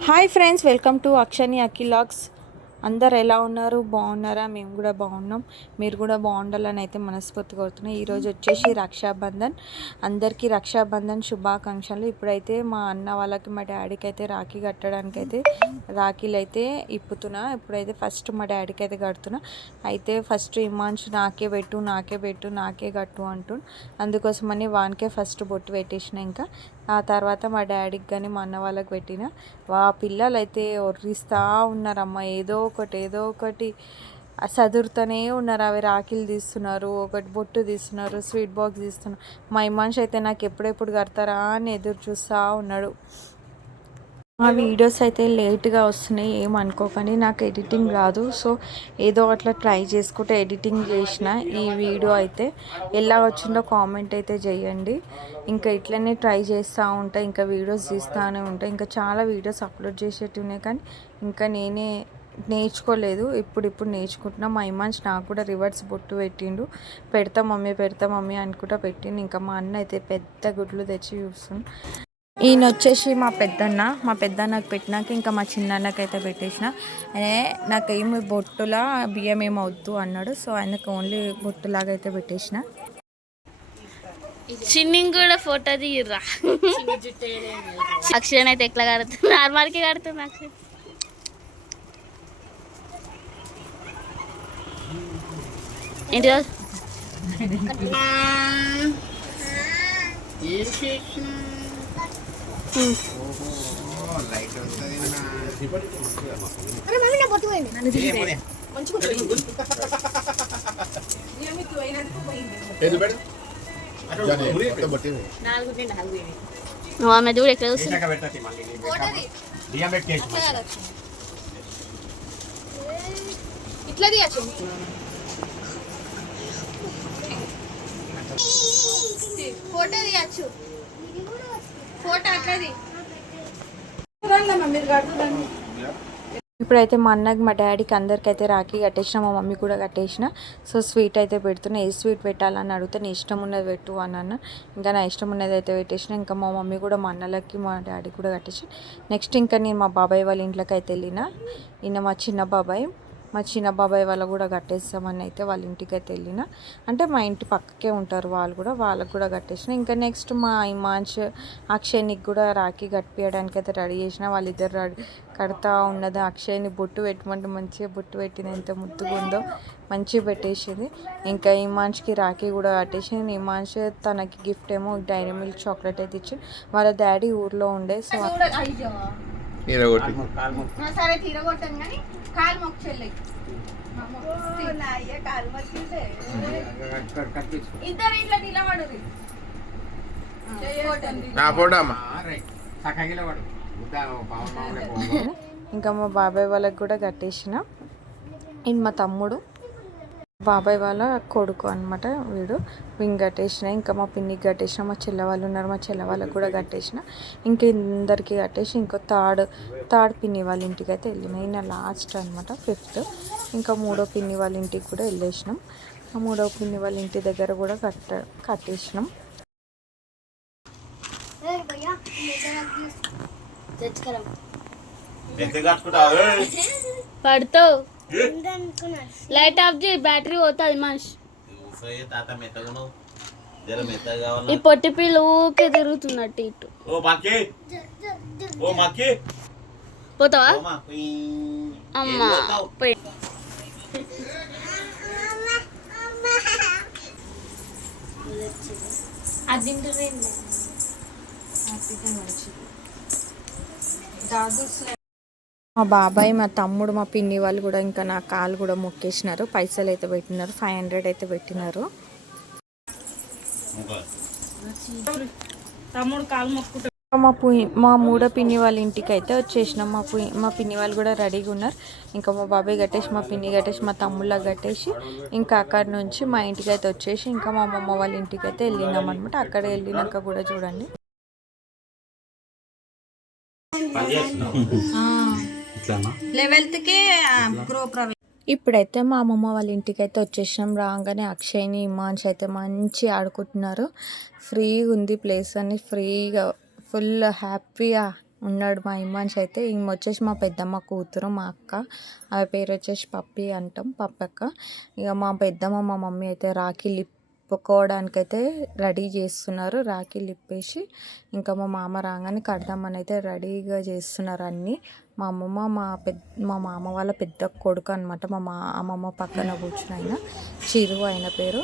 Hi friends, welcome to అక్షని అఖిలాగ్స్. అందరు ఎలా ఉన్నారు? బాగున్నారా? మేము కూడా బాగున్నాం. మీరు కూడా బాగుండాలని అయితే మనస్ఫూర్తిగా కోరుతున్నాం. ఈరోజు వచ్చేసి రక్షాబంధన్. అందరికీ రక్షాబంధన్ శుభాకాంక్షలు. ఇప్పుడైతే మా అన్న వాళ్ళకి, మా డాడీకి అయితే రాఖీ కట్టడానికి అయితే రాఖీలు అయితే ఇప్పుతున్నా. ఇప్పుడైతే ఫస్ట్ మా డాడీకి అయితే కడుతున్నా. అయితే ఫస్ట్ ఇమాన్షు నాకే పెట్టు, నాకే పెట్టు, నాకే కట్టు అంటూ, అందుకోసమని వానికే ఫస్ట్ బొట్టు పెట్టేసిన. ఇంకా ఆ తర్వాత మా డాడీకి కానీ మా అన్న వాళ్ళకి పెట్టిన. పిల్లలు అయితే ఒర్రిస్తూ ఉన్నారమ్మ, ఏదో ఒకటి చదువుతూనే ఉన్నారు. అవి రాఖీలు తీస్తున్నారు, ఒకటి బొట్టు తీస్తున్నారు, స్వీట్ బాక్స్ తీస్తున్నారు. మా మనిషి అయితే నాకు ఎప్పుడెప్పుడు కడతారా అని ఎదురు చూస్తూ ఉన్నాడు. ఆ వీడియోస్ అయితే లేట్గా వస్తున్నాయి, ఏమనుకోకండి. నాకు ఎడిటింగ్ రాదు, సో ఏదో అట్లా ట్రై చేసుకుంటే ఎడిటింగ్ చేసిన ఈ వీడియో అయితే. ఎలా వచ్చిందో కామెంట్ అయితే చేయండి. ఇంకా ఇట్లనే ట్రై చేస్తూ ఉంటా, ఇంకా వీడియోస్ తీస్తూనే ఉంటాయి. ఇంకా చాలా వీడియోస్ అప్లోడ్ చేసేటివి కానీ ఇంకా నేనే నేర్చుకోలేదు. ఇప్పుడు నేర్చుకుంటున్నా. మా ఇమాన్స్ నాకు కూడా రివర్స్ బొట్టు పెట్టిండు. పెడతా మమ్మీ అనుకుంటా పెట్టిండు. ఇంకా మా అన్న అయితే పెద్ద గుడ్లు తెచ్చి చూస్తుంది. ఈయన వచ్చేసి మా పెద్దన్నకు పెట్టినాక ఇంకా మా చిన్నన్నకి అయితే పెట్టేసిన. నాకేమి బొట్టులా బియ్యం ఏమి వద్దు అన్నాడు, సో ఆయనకు ఓన్లీ బొట్టులాగా అయితే పెట్టేసిన. చిన్నింగ్ కూడా ఫోటో తీయరా. అక్షయ్ అయితే ఎట్లా కడుతుంది? నార్మల్కి కడుతుంది అక్షయ్. ఏంటి ఆమె చూడు ఎక్కడ ఇట్లా ఫోటో తీయచ్చు. ఫోటో అట్లది. ఇప్పుడైతే మా అన్నకి, మా డాడీకి అందరికైతే రాఖీ కట్టేసిన. మా మమ్మీ కూడా కట్టేసిన. సో స్వీట్ అయితే పెడుతున్నా. ఏ స్వీట్ పెట్టాలని అడిగితే నీ ఇష్టం ఉన్నది పెట్టు అన్నాను. ఇంకా నా ఇష్టం ఉన్నది అయితే పెట్టేసిన. ఇంకా మా మమ్మీ కూడా మా అన్నలకి, మా డాడీ కూడా కట్టేసి నెక్స్ట్ ఇంకా నేను మా బాబాయ్ వాళ్ళ ఇంట్లోకి అయితే వెళ్ళిన. ఈయన మా చిన్న బాబాయ్ వాళ్ళు కూడా కట్టేస్తామని అయితే వాళ్ళ ఇంటికి అయితే వెళ్ళిన. అంటే మా ఇంటి పక్కకే ఉంటారు వాళ్ళు కూడా, వాళ్ళకు కూడా కట్టేసిన. ఇంకా నెక్స్ట్ మా ఇమాన్స్, అక్షయ్నికి కూడా రాఖీ కట్టియడానికి అయితే రెడీ చేసిన. వాళ్ళిద్దరు కడతా ఉన్నది. అక్షయ్ని బొట్టు పెట్టమంటే మంచిగా బొట్టు పెట్టింది, ఎంత ముద్దుగా ఉందో మంచిగా పెట్టేసింది. ఇంకా ఇమాన్స్కి రాఖీ కూడా కట్టేసింది. ఇమాన్స్ తనకి గిఫ్ట్ ఏమో డైరీ మిల్క్ చాక్లెట్ అయితే ఇచ్చి, వాళ్ళ డాడీ ఊర్లో ఉండే. సో సరే తీరగొట్టాను కానీ కాలు మొక్కలే ఇద్దరు ఇట్లా నిలబడు. ఇంకా మా బాబాయ్ వాళ్ళకి కూడా కట్టేసిన. ఇది మా తమ్ముడు, బాబాయ్ వాళ్ళ కొడుకు అనమాట వీడు. వీడిని కట్టేసిన. ఇంకా మా పిన్నికి కట్టేసిన. మా చెల్లె వాళ్ళు ఉన్నారు, మా చెల్లె వాళ్ళకి కూడా కట్టేసిన. ఇంకా ఇందరికి కట్టేసి ఇంకో థర్డ్ పిన్ని వాళ్ళ ఇంటికి అయితే వెళ్ళిన. ఈయన లాస్ట్ అనమాట, 5th. ఇంకా 3వ పిన్ని వాళ్ళ ఇంటికి కూడా వెళ్ళేసినాం. ఆ 3వ పిన్ని వాళ్ళ ఇంటి దగ్గర కూడా కట్టేసినాం. పడతావు. లైట్ ఆఫ్ చేయి, బ్యాటరీ పోతుంది. మనిషి ఈ పొట్టి పిల్ల ఊకే తిరుగుతున్నట్టు ఇటు. పోతావా అమ్మా? పోయి మా బాబాయ్, మా తమ్ముడు, మా పిన్ని వాళ్ళు కూడా ఇంకా నా కాలు కూడా మొక్కేసినారు. పైసలు అయితే పెట్టినారు, 500 అయితే పెట్టినారు. మా 3వ పిన్ని వాళ్ళ ఇంటికి అయితే వచ్చేసినాం. మా పిన్ని వాళ్ళు కూడా రెడీగా ఉన్నారు. ఇంకా మా బాబాయ్ కట్టేసి, మా పిన్ని కట్టేసి, మా తమ్ముళ్ళకి కట్టేసి ఇంకా అక్కడి నుంచి మా ఇంటికి అయితే వచ్చేసి ఇంకా మా అమ్మమ్మ వాళ్ళ ఇంటికి అయితే వెళ్ళినాం అనమాట. అక్కడ వెళ్ళినాక కూడా చూడండి. ఇప్పుడైతే మా అమ్మమ్మ వాళ్ళ ఇంటికి అయితే వచ్చేసినాం. రాగానే అక్షయ్ని, ఇమాన్స్ అయితే మంచి ఆడుకుంటున్నారు. ఫ్రీగా ఉంది ప్లేస్ అని, ఫ్రీగా ఫుల్ హ్యాపీగా ఉన్నాడు మా ఇమ్మాన్స్ అయితే. ఈమె వచ్చేసి మా పెద్దమ్మ కూతురు, మా అక్క. ఆమె పేరు వచ్చేసి పప్పి అంటాం, పప్పక్క. ఇక మా పెద్దమ్మ మా మమ్మీ అయితే రాఖీలు ఇప్పుకోవడానికైతే రెడీ చేస్తున్నారు. రాఖీలు ఇప్పేసి ఇంకా మా మామ రాగానే కడదామని అయితే రెడీగా చేస్తున్నారు అన్నీ. మా అమ్మమ్మ మా మామ వాళ్ళ పెద్ద కొడుకు అనమాట. మా అమ్మమ్మ పక్కన కూర్చుని ఆయన చిరు ఆయన పేరు.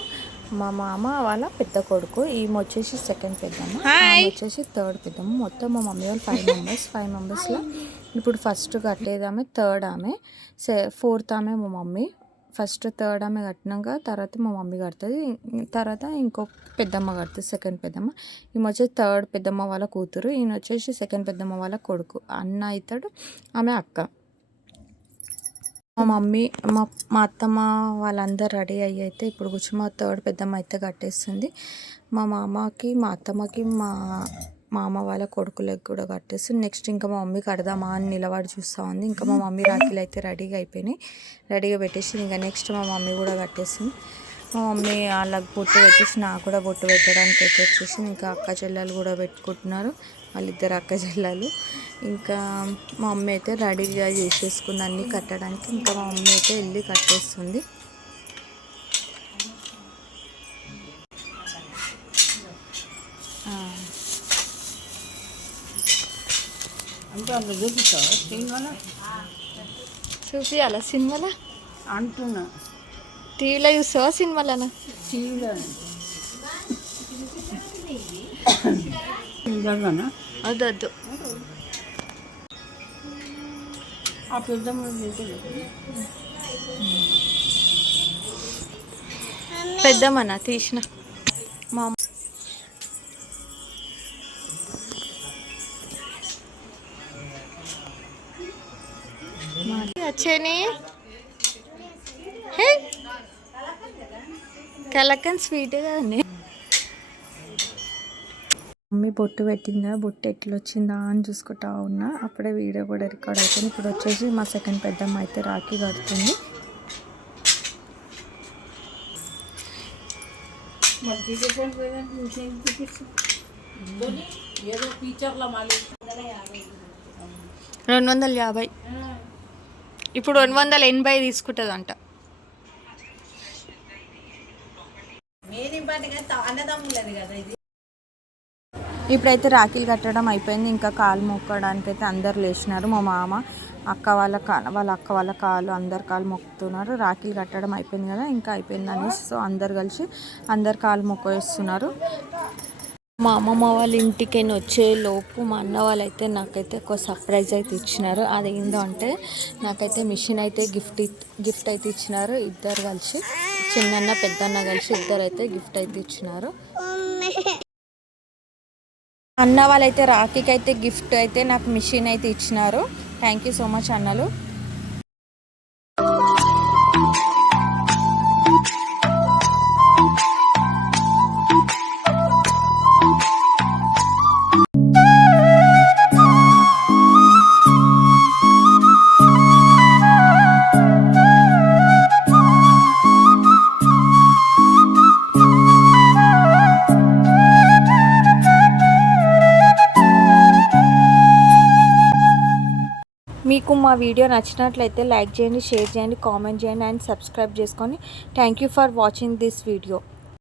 మా మామ వాళ్ళ పెద్ద కొడుకు. ఈమె వచ్చేసి సెకండ్ పెద్దమ్మ, ఆమె వచ్చేసి థర్డ్ పెద్దమ్మ. మొత్తం మా మమ్మీ వాళ్ళు 5 మెంబర్స్. 5 మెంబర్స్లో ఇప్పుడు ఫస్ట్ కట్టేది ఆమె, థర్డ్ ఆమె, ఫోర్త్ ఆమె మా మమ్మీ. ఫస్ట్ థర్డ్ ఆమె కట్టినాక తర్వాత మా మమ్మీ కడుతుంది. తర్వాత ఇంకో పెద్దమ్మ కడుతుంది, సెకండ్ పెద్దమ్మ. ఈమె వచ్చేసి థర్డ్ పెద్దమ్మ వాళ్ళ కూతురు. ఈయన వచ్చేసి సెకండ్ పెద్దమ్మ వాళ్ళ కొడుకు. అన్న అవుతాడు, ఆమె అక్క. మా మమ్మీ మా అత్తమ్మ వాళ్ళందరూ రెడీ అయ్యి అయితే ఇప్పుడు కూర్చొని మా థర్డ్ పెద్దమ్మ అయితే కట్టేస్తుంది. మా మామకి, మా అత్తమ్మకి, మా మామ వాళ్ళ కొడుకులకు కూడా కట్టేస్తుంది. నెక్స్ట్ ఇంకా మా మమ్మీ కడదామా అని నిలబడి చూస్తూ ఉంది. ఇంకా మా మమ్మీ రాఖీలు అయితే రెడీగా అయిపోయినాయి, రెడీగా పెట్టేసింది. ఇంకా నెక్స్ట్ మా మమ్మీ కూడా కట్టేసింది. మా మమ్మీ వాళ్ళకి బొట్టు పెట్టేసి నాకు కూడా బొట్టు పెట్టడానికి అయితే వచ్చేసి ఇంకా అక్క చెల్లెలు కూడా పెట్టుకుంటున్నారు, వాళ్ళిద్దరు అక్క చెల్లెలు. ఇంకా మా మమ్మీ అయితే రెడీగా చేసేసుకుంది అన్నీ కట్టడానికి. ఇంకా మా మమ్మీ అయితే వెళ్ళి కట్టేస్తుంది. చూపియాలా సినిమాలో అంటున్నా, టీవీలో చూస్తావా సినిమాలోనా? వద్దు ఆ పెద్దమ్మ పెద్దమ్మనా తీసిన మా వచ్చేని కలకన్ స్వీట్ కదండి. మమ్మీ బొట్టు పెట్టిందా, బొట్టు ఎట్లా వచ్చిందా అని చూసుకుంటా ఉన్నా. అప్పుడే వీడియో కూడా రికార్డ్ అవుతుంది. ఇప్పుడు వచ్చేసి మా సెకండ్ పెద్దమ్మ అయితే రాఖీ కడుతుంది. ఏదో టీచర్ల మళ్ళీ 250, ఇప్పుడు 280 తీసుకుంటుందంట. ఇప్పుడైతే రాఖీలు కట్టడం అయిపోయింది. ఇంకా కాలు మొక్కడానికి అయితే అందరు లేచినారు. మా మామ అక్క వాళ్ళ కాలు అందరు కాలు మొక్కుతున్నారు. రాఖీలు కట్టడం అయిపోయింది కదా, ఇంకా అయిపోయింది అనేసి సో అందరు కలిసి అందరు కాలు మొక్కేస్తున్నారు. మా అమ్మమ్మ వాళ్ళ ఇంటికి వచ్చే లోపు మా అన్న వాళ్ళైతే నాకైతే ఒక సర్ప్రైజ్ అయితే ఇచ్చినారు. అదేందో అంటే నాకైతే మిషన్ అయితే గిఫ్ట్ అయితే ఇచ్చినారు. ఇద్దరు కలిసి, చిన్నన్న పెద్దన్న కలిసి ఇద్దరు అయితే గిఫ్ట్ అయితే ఇచ్చినారు. అన్న వాళ్ళైతే రాఖీకి అయితే గిఫ్ట్ అయితే నాకు మిషన్ అయితే ఇచ్చినారు. థ్యాంక్ యూ సో మచ్ అన్నలు. మీకు మా వీడియో నచ్చినట్లయితే లైక్ చేయండి, షేర్ చేయండి, కామెంట్ చేయండి అండ్ సబ్స్క్రైబ్ చేసుకొని. Thank you for watching this video.